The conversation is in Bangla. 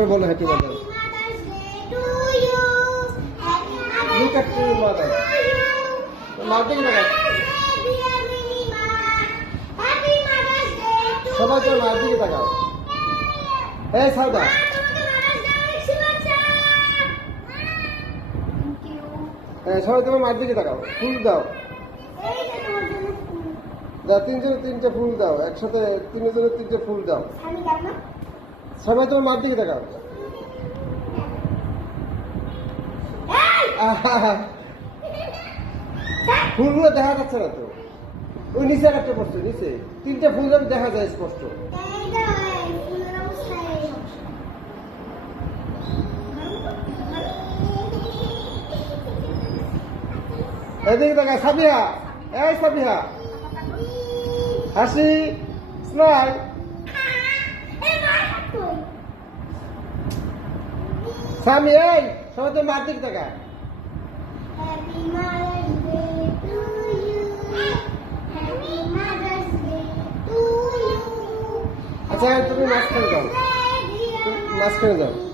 তারপর বলো happy mother. Look at your mother. মার দিকে তাকাও। সবাই তো মার দিকে তাকাও। এই সাউদা, সবাই তোমার মার দিকে তাকাও, ফুল দাও। তিনজনে তিনটে ফুল দাও, একসাথে তিনজনে তিনটে ফুল দাও। সবাই তোমার মার দিকে তাকাও। ফুলগুলো দেখা যাচ্ছে না তো, ওই নিচে একটা পড়ছে, নিচে তিনটে ফুল যেন দেখা যায় স্পষ্ট। এদিকে দেখা সাবিহা, এই সাবিহা হাসি স্মাইল। সামি এই সবাই তো মার দিকে দেখা। আচ্ছা তুমি মাঝখানে যাও, মাঝখানে যাও।